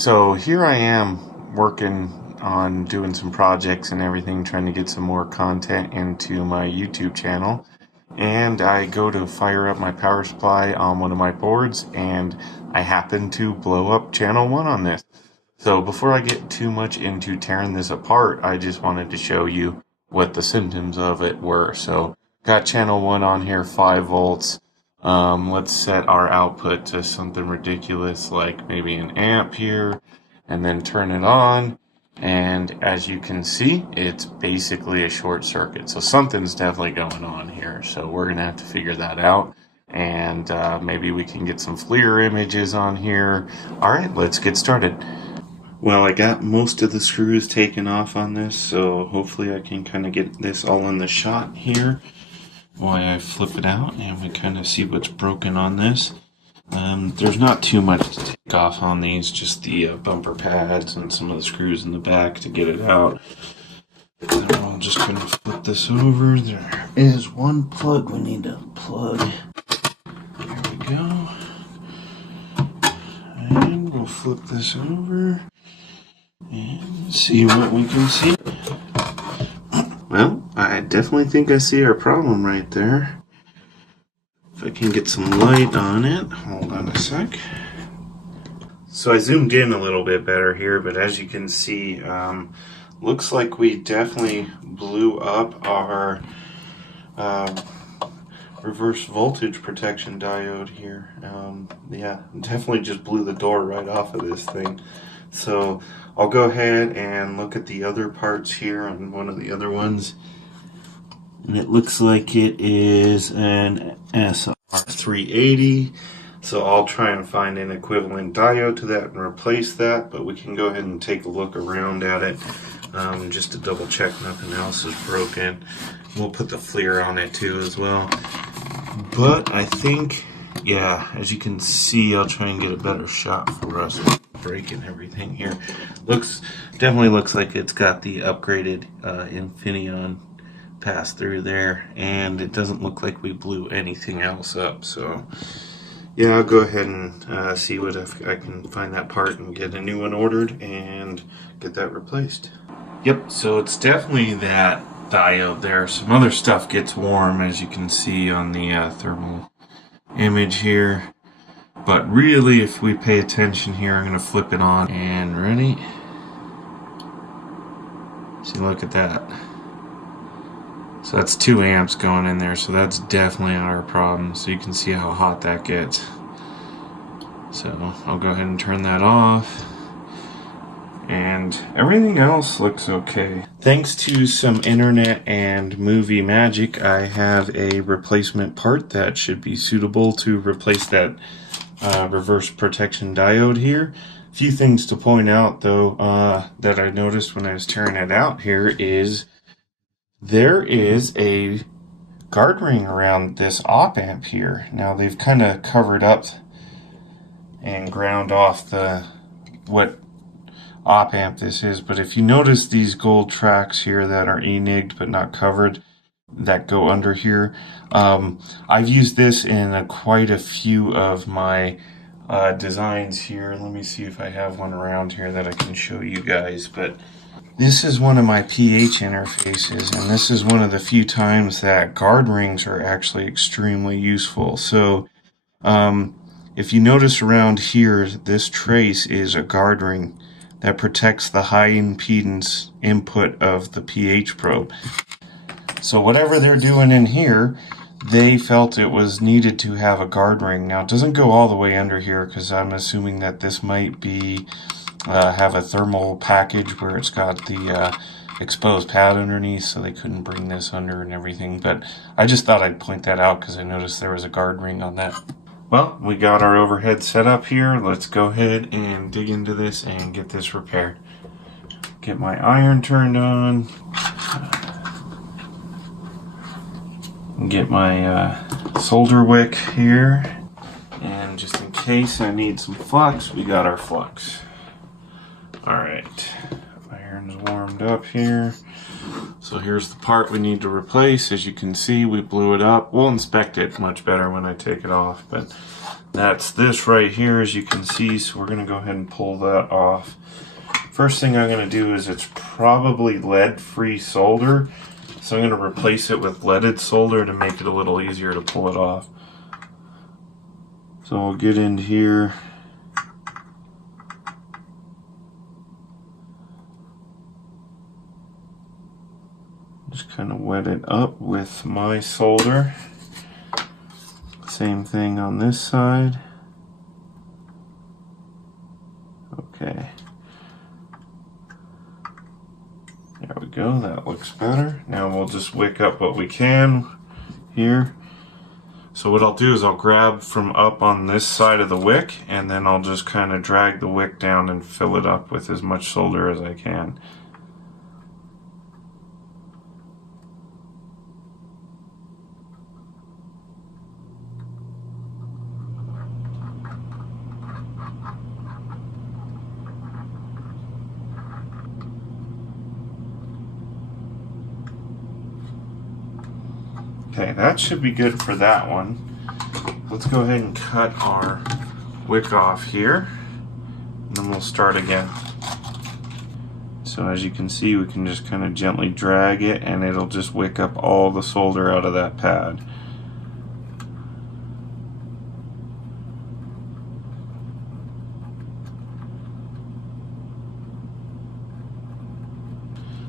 So here I am working on doing some projects and everything, trying to get some more content into my YouTube channel. And I go to fire up my power supply on one of my boards, and I happen to blow up channel 1 on this. So before I get too much into tearing this apart, I just wanted to show you what the symptoms of it were. So got channel 1 on here, 5 volts. Let's set our output to something ridiculous like maybe an amp here, and then turn it on. And as you can see, it's basically a short circuit. So something's definitely going on here. So we're going to have to figure that out. And maybe we can get some FLIR images on here. All right, let's get started. Well, I got most of the screws taken off on this, so hopefully I can kind of get this all in the shot here while I flip it out and we kind of see what's broken on this. There's not too much to take off on these, just the bumper pads and some of the screws in the back to get it out. And then we'll just kind of flip this over. There is one plug we need to plug. There we go. And we'll flip this over and see what we can see. Well, I definitely think I see our problem right there. If I can get some light on it. Hold on a sec. So I zoomed in a little bit better here, but as you can see, looks like we definitely blew up our reverse voltage protection diode here. Yeah, definitely just blew the door right off of this thing. So I'll go ahead and look at the other parts here on one of the other ones. And it looks like it is an SR380. So I'll try and find an equivalent diode to that and replace that. But we can go ahead and take a look around at it just to double check nothing else is broken. We'll put the FLIR on it too as well. But I think, yeah, as you can see, I'll try and get a better shot for us. Breaking everything here. Definitely looks like it's got the upgraded Infineon pass through there, and it doesn't look like we blew anything else up. So yeah, I'll go ahead and see if I can find that part and get a new one ordered and get that replaced. Yep, so it's definitely that diode there. Some other stuff gets warm, as you can see on the thermal image here. But really, if we pay attention here, I'm going to flip it on. And ready? See, look at that. So that's 2 amps going in there. So that's definitely our problem. So you can see how hot that gets. So I'll go ahead and turn that off. And everything else looks okay. Thanks to some internet and movie magic, I have a replacement part that should be suitable to replace that reverse protection diode here. A few things to point out though that I noticed when I was tearing it out here is there is a guard ring around this op amp here. Now they've kind of covered up and ground off what op amp this is, but if you notice these gold tracks here that are eniged but not covered, that go under here. I've used this in quite a few of my designs here. Let me see if I have one around here that I can show you guys. But this is one of my pH interfaces, and this is one of the few times that guard rings are actually extremely useful. So if you notice around here, this trace is a guard ring that protects the high impedance input of the pH probe. So whatever they're doing in here, they felt it was needed to have a guard ring. Now it doesn't go all the way under here because I'm assuming that this might be have a thermal package where it's got the exposed pad underneath, so they couldn't bring this under and everything. But I just thought I'd point that out because I noticed there was a guard ring on that. Well, we got our overhead set up here. Let's go ahead and dig into this and get this repaired. Get my iron turned on. Get my solder wick here, and just in case I need some flux, we got our flux. Alright, iron's warmed up here. So here's the part we need to replace. As you can see, we blew it up. We'll inspect it much better when I take it off, but That's this right here, as you can see, so we're going to go ahead and pull that off. First thing I'm going to do is, it's probably lead-free solder, so I'm going to replace it with leaded solder to make it a little easier to pull it off. So we'll get in here. Just kind of wet it up with my solder. Same thing on this side. Okay. There we go, that looks better. Now we'll just wick up what we can here. So what I'll do is I'll grab from up on this side of the wick, and then I'll just kind of drag the wick down and fill it up with as much solder as I can. Okay, that should be good for that one. Let's go ahead and cut our wick off here, and then we'll start again. So as you can see, we can just kind of gently drag it, and it'll just wick up all the solder out of that pad.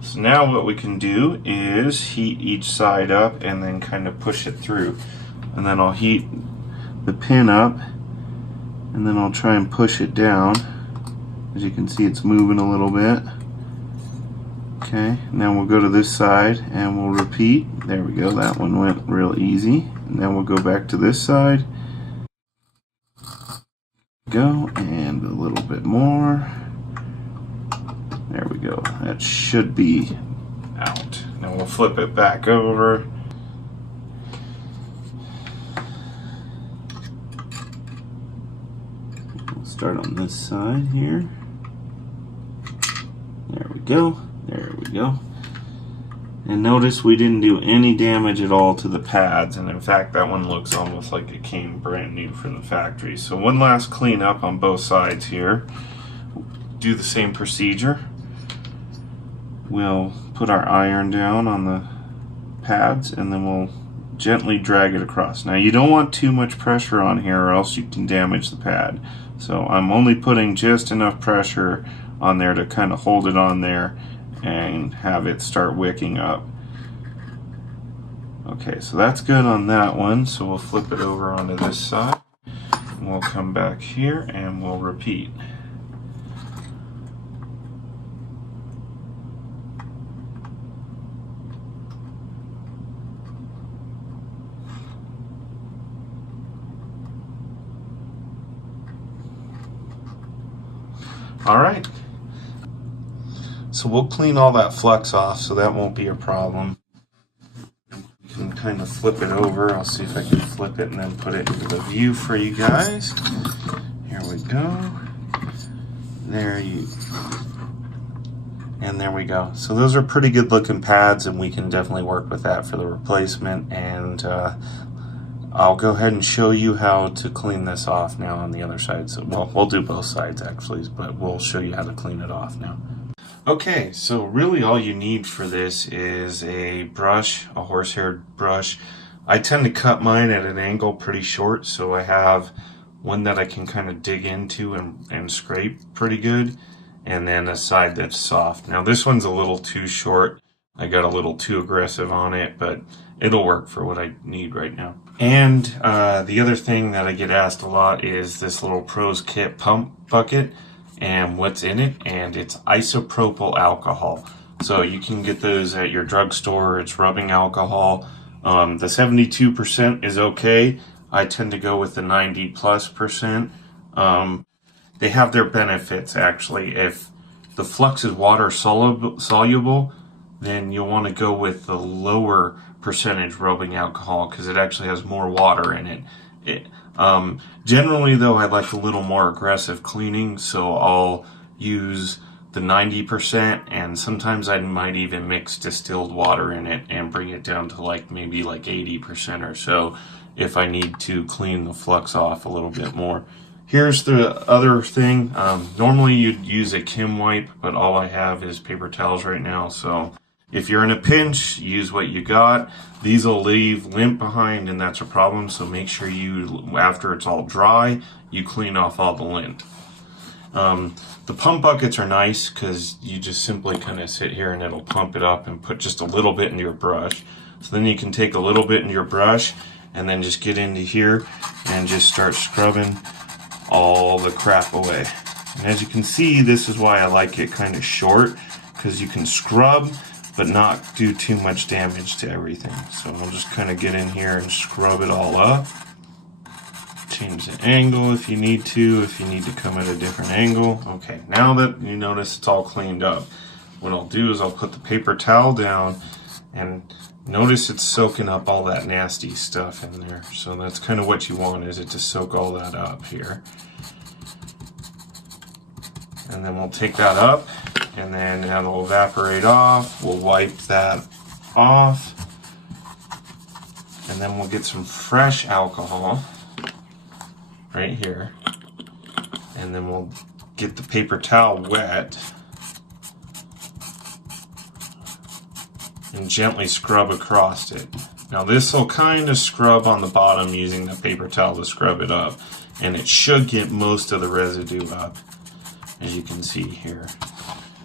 So now what we can do is heat each side up and then kind of push it through. And then I'll heat the pin up, and then I'll try and push it down. As you can see, it's moving a little bit. Okay, now we'll go to this side and we'll repeat. There we go, that one went real easy. And then we'll go back to this side. Go, and a little bit more. There we go, that should be out. Now we'll flip it back over. We'll start on this side here. There we go, there we go. And notice we didn't do any damage at all to the pads, and in fact that one looks almost like it came brand new from the factory. So one last cleanup on both sides here. Do the same procedure. We'll put our iron down on the pads, and then we'll gently drag it across. Now you don't want too much pressure on here, or else you can damage the pad. So I'm only putting just enough pressure on there to kind of hold it on there and have it start wicking up. Okay, so that's good on that one, so we'll flip it over onto this side, and we'll come back here and we'll repeat. Alright, so we'll clean all that flux off, so that won't be a problem. You can kind of flip it over. I'll see if I can flip it and then put it into the view for you guys. Here we go. And there we go. So those are pretty good looking pads, and we can definitely work with that for the replacement. And I'll go ahead and show you how to clean this off now on the other side. So we'll do both sides actually, but we'll show you how to clean it off now. Okay, so really all you need for this is a brush, a horsehair brush. I tend to cut mine at an angle pretty short, so I have one that I can kind of dig into and scrape pretty good, and then a side that's soft. Now this one's a little too short. I got a little too aggressive on it, but it'll work for what I need right now. And the other thing that I get asked a lot is this little Pros Kit pump bucket and what's in it, and it's isopropyl alcohol. So you can get those at your drugstore. It's rubbing alcohol. The 72% is okay. I tend to go with the 90+%. They have their benefits actually. If the flux is water soluble, then you'll want to go with the lower percentage rubbing alcohol because it actually has more water in it. Generally though, I like a little more aggressive cleaning, so I'll use the 90%, and sometimes I might even mix distilled water in it and bring it down to maybe 80% or so. if I need to clean the flux off a little bit more. Here's the other thing. Normally you'd use a Kim wipe, but all I have is paper towels right now. So if you're in a pinch, use what you got. These will leave lint behind, and that's a problem. So make sure you, after it's all dry, you clean off all the lint. The pump buckets are nice because you just simply kind of sit here and it'll pump it up and put just a little bit into your brush. So then you can take a little bit into your brush and then just get into here and just start scrubbing all the crap away. And as you can see, this is why I like it kind of short, because you can scrub but not do too much damage to everything. So I'll just kind of get in here and scrub it all up. Change the angle if you need to come at a different angle. Okay, now that you notice it's all cleaned up, what I'll do is I'll put the paper towel down, and notice it's soaking up all that nasty stuff in there. So that's kind of what you want, is it to soak all that up here. And then we'll take that up, and then that'll evaporate off. We'll wipe that off, and then we'll get some fresh alcohol right here, and then we'll get the paper towel wet and gently scrub across it. Now this will kind of scrub on the bottom using the paper towel to scrub it up, and it should get most of the residue up, as you can see here.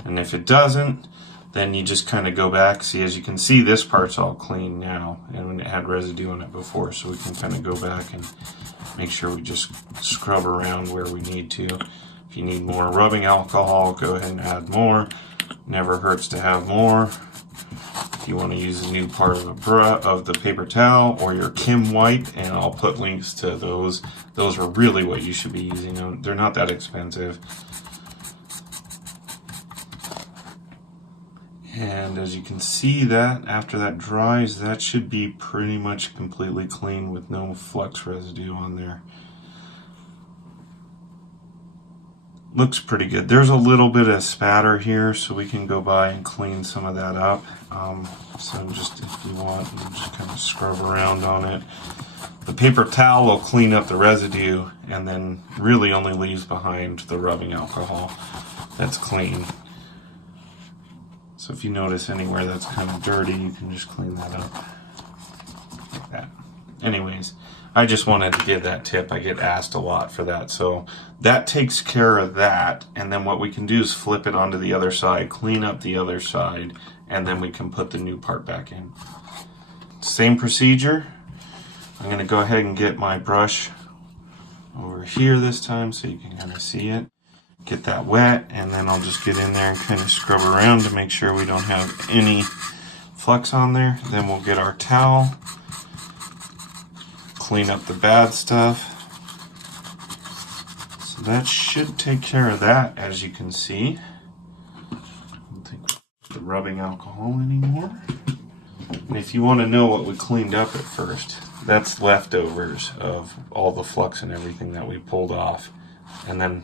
And if it doesn't, then you just kind of go back. See, as you can see, this part's all clean now, and when it had residue in it before, so we can kind of go back and make sure we just scrub around where we need to. If you need more rubbing alcohol, go ahead and add more. Never hurts to have more. If you want to use a new part of the paper towel or your Kim wipe, and I'll put links to those. Those are really what you should be using. They're not that expensive. And as you can see, that after that dries, that should be pretty much completely clean with no flux residue on there. Looks pretty good. There's a little bit of spatter here, so we can go by and clean some of that up. So just, if you want, you just kind of scrub around on it. The paper towel will clean up the residue, and then really only leaves behind the rubbing alcohol that's clean. So if you notice anywhere that's kind of dirty, you can just clean that up like that. Anyways, I just wanted to give that tip. I get asked a lot for that. So that takes care of that. And then what we can do is flip it onto the other side, clean up the other side, and then we can put the new part back in. Same procedure. I'm going to go ahead and get my brush over here this time so you can kind of see it. Get that wet, and then I'll just get in there and kind of scrub around to make sure we don't have any flux on there. Then we'll get our towel, clean up the bad stuff. So that should take care of that, as you can see. I don't think the rubbing alcohol anymore. And if you want to know what we cleaned up at first, that's leftovers of all the flux and everything that we pulled off. And then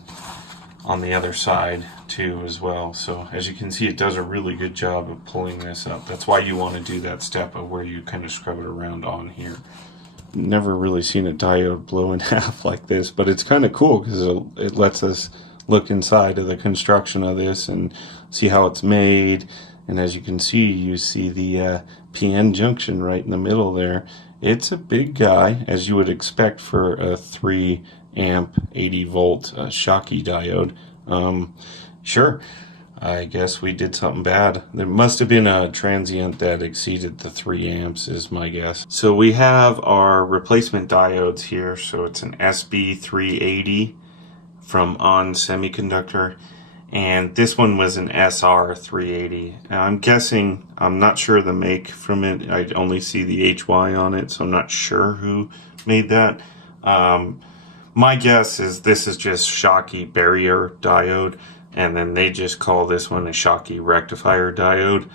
on the other side too as well. So as you can see, it does a really good job of pulling this up. That's why you want to do that step of where you kind of scrub it around on here. Never really seen a diode blow in half like this, but it's kind of cool because it lets us look inside of the construction of this and see how it's made. And as you can see, you see the PN junction right in the middle there. It's a big guy, as you would expect for a 3 amp 80 volt Sparky diode. Sure, I guess we did something bad. There must have been a transient that exceeded the 3 amps is my guess. So we have our replacement diodes here. So it's an SB380 from On Semiconductor, and this one was an SR380. I'm guessing, I'm not sure the make from it. I only see the HY on it, so I'm not sure who made that. My guess is this is just Sparky barrier diode, and then they just call this one a Sparky rectifier diode.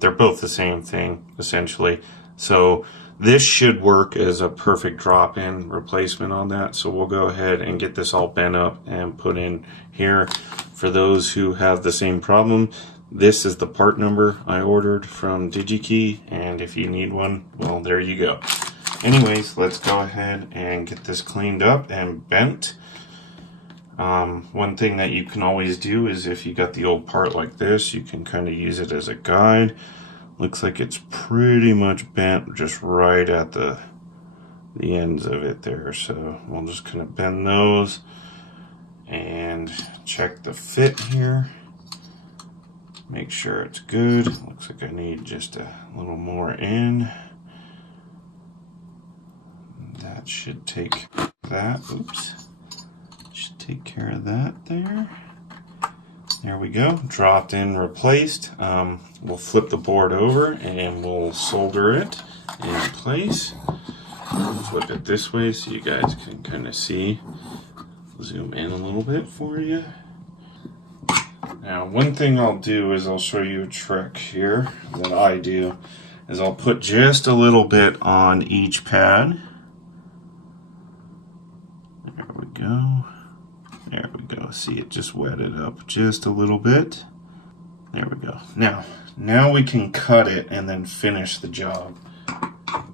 They're both the same thing, essentially. So this should work as a perfect drop-in replacement on that. So we'll go ahead and get this all bent up and put in here. For those who have the same problem, this is the part number I ordered from DigiKey, and if you need one, well, there you go. anyways, let's go ahead and get this cleaned up and bent. One thing that you can always do is if you got the old part like this, you can kind of use it as a guide. Looks like it's pretty much bent just right at the ends of it there. So we'll just kind of bend those and check the fit here. Make sure it's good. Looks like I need just a little more in. That should take that. Oops. Should take care of that there. There we go. Dropped in, replaced. We'll flip the board over and we'll solder it in place. Flip it this way so you guys can kind of see. Zoom in a little bit for you. Now, one thing I'll do is I'll show you a trick here that I do, is I'll put just a little bit on each pad. There we go. There we go. See, it just wetted up just a little bit. There we go. Now we can cut it and then finish the job.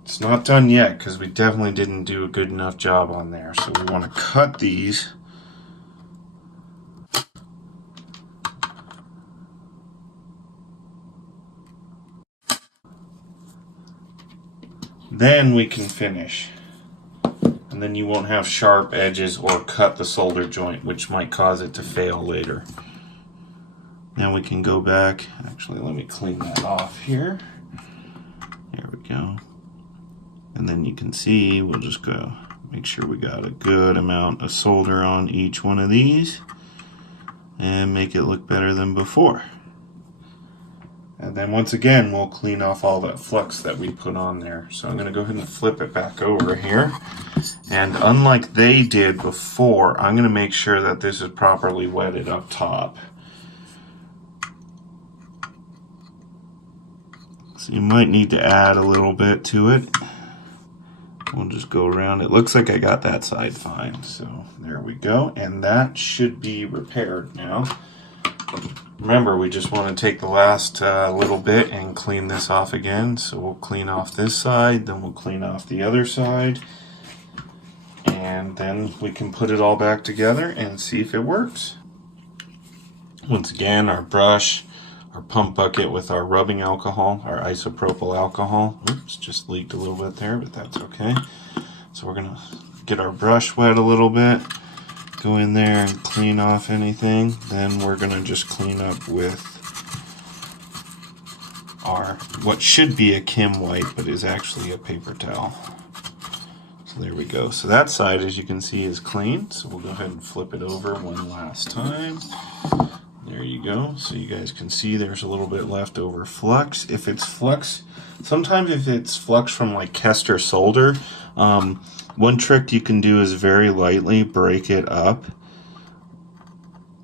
It's not done yet because we definitely didn't do a good enough job on there. So we want to cut these. Then we can finish. And then you won't have sharp edges or cut the solder joint, which might cause it to fail later. Now we can go back. Actually, let me clean that off here. There we go. And then you can see, we'll just go make sure we got a good amount of solder on each one of these and make it look better than before. And then once again, we'll clean off all that flux that we put on there. So I'm going to go ahead and flip it back over here. And unlike they did before, I'm going to make sure that this is properly wetted up top. So you might need to add a little bit to it. We'll just go around. It looks like I got that side fine. So there we go. And that should be repaired now. Remember, we just want to take the last little bit and clean this off again. So we'll clean off this side, then we'll clean off the other side. And then we can put it all back together and see if it works. Once again, our brush, our pump bucket with our rubbing alcohol, our isopropyl alcohol. Oops, just leaked a little bit there, but that's okay. So we're going to get our brush wet a little bit. Go in there and clean off anything. Then we're going to just clean up with our, what should be a Kim white, but is actually a paper towel. So there we go. So that side, as you can see, is clean. So we'll go ahead and flip it over one last time. There you go. So you guys can see there's a little bit left over flux. If it's flux, sometimes if it's flux from like Kester solder, one trick you can do is very lightly break it up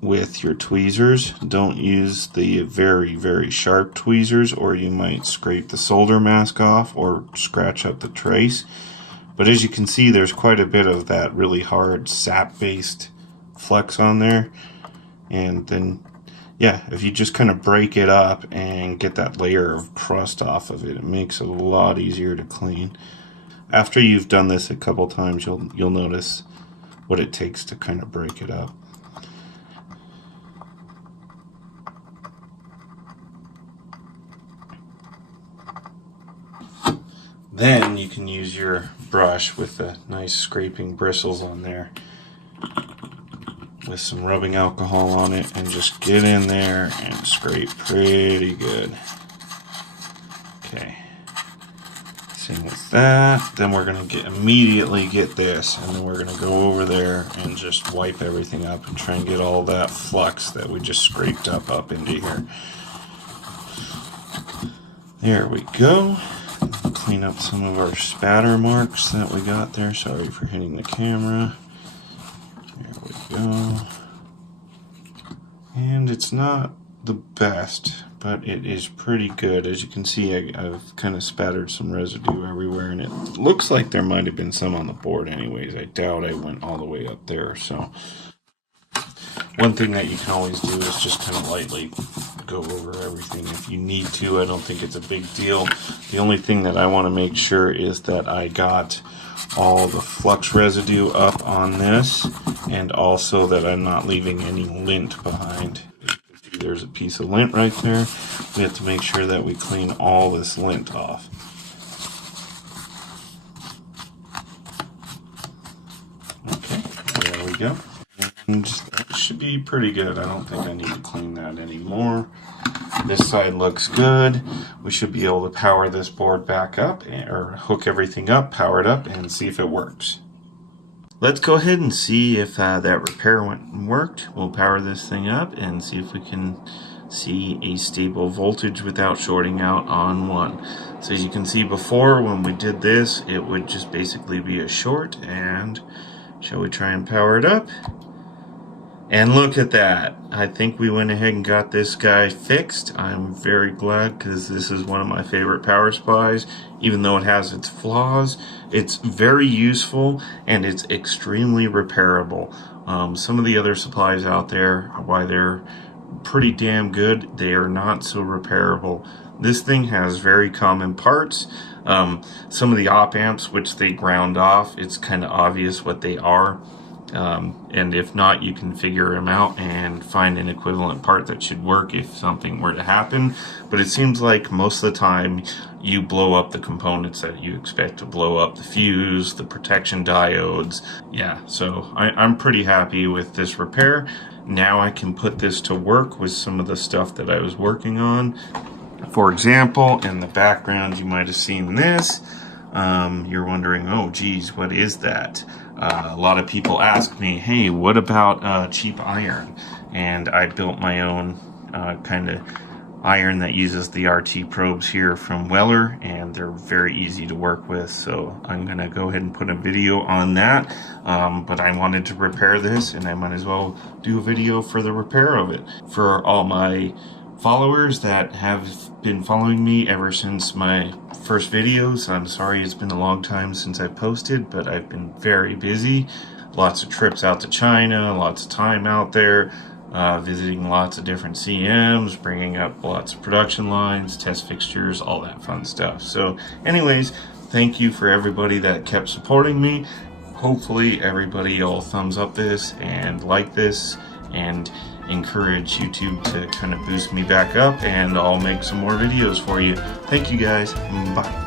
with your tweezers. Don't use the very, very sharp tweezers or you might scrape the solder mask off or scratch up the trace. But as you can see, there's quite a bit of that really hard sap-based flux on there. And then, yeah, if you just kind of break it up and get that layer of crust off of it, it makes it a lot easier to clean. After you've done this a couple times, you'll notice what it takes to kind of break it up. Then you can use your brush with the nice scraping bristles on there with some rubbing alcohol on it and just get in there and scrape pretty good. Okay. Same with that. Then we're going to immediately get this, and then we're going to go over there and just wipe everything up and try and get all that flux that we just scraped up into here. There we go. Clean up some of our spatter marks that we got there. Sorry for hitting the camera. There we go. And it's not the best, but it is pretty good. As you can see, I've kind of spattered some residue everywhere, and it looks like there might have been some on the board anyways. I doubt I went all the way up there. So One thing that you can always do is just kind of lightly go over everything if you need to. I don't think it's a big deal. The only thing that I want to make sure is that I got all the flux residue up on this, and also that I'm not leaving any lint behind. There's a piece of lint right there. We have to make sure that we clean all this lint off. Okay, there we go. And that should be pretty good. I don't think I need to clean that anymore. This side looks good. We should be able to power this board back up, or hook everything up, power it up, and see if it works. Let's go ahead and see if that repair worked. We'll power this thing up and see if we can see a stable voltage without shorting out on one. So as you can see before, when we did this, it would just basically be a short. And shall we try and power it up? And look at that. I think we went ahead and got this guy fixed. I'm very glad, because this is one of my favorite power supplies. Even though it has its flaws, it's very useful and it's extremely repairable. Some of the other supplies out there, while they're pretty damn good, they are not so repairable. This thing has very common parts. Some of the op amps, which they ground off, it's kind of obvious what they are. And if not, you can figure them out and find an equivalent part that should work if something were to happen. But it seems like most of the time you blow up the components that you expect to blow up: the fuse, the protection diodes. Yeah, so I'm pretty happy with this repair. Now I can put this to work with some of the stuff that I was working on. For example, in the background you might have seen this. You're wondering, oh geez, what is that? A lot of people ask me, hey, what about cheap iron? And I built my own kind of iron that uses the RT probes here from Weller, and they're very easy to work with. So I'm gonna go ahead and put a video on that. But I wanted to repair this, and I might as well do a video for the repair of it. For all my followers that have been following me ever since my first videos, I'm sorry it's been a long time since I posted, but I've been very busy. Lots of trips out to China, lots of time out there, visiting lots of different CMs, bringing up lots of production lines, test fixtures, all that fun stuff. So anyways, thank you for everybody that kept supporting me. Hopefully everybody will thumbs up this and like this and encourage YouTube to kind of boost me back up, and I'll make some more videos for you. Thank you guys. Bye.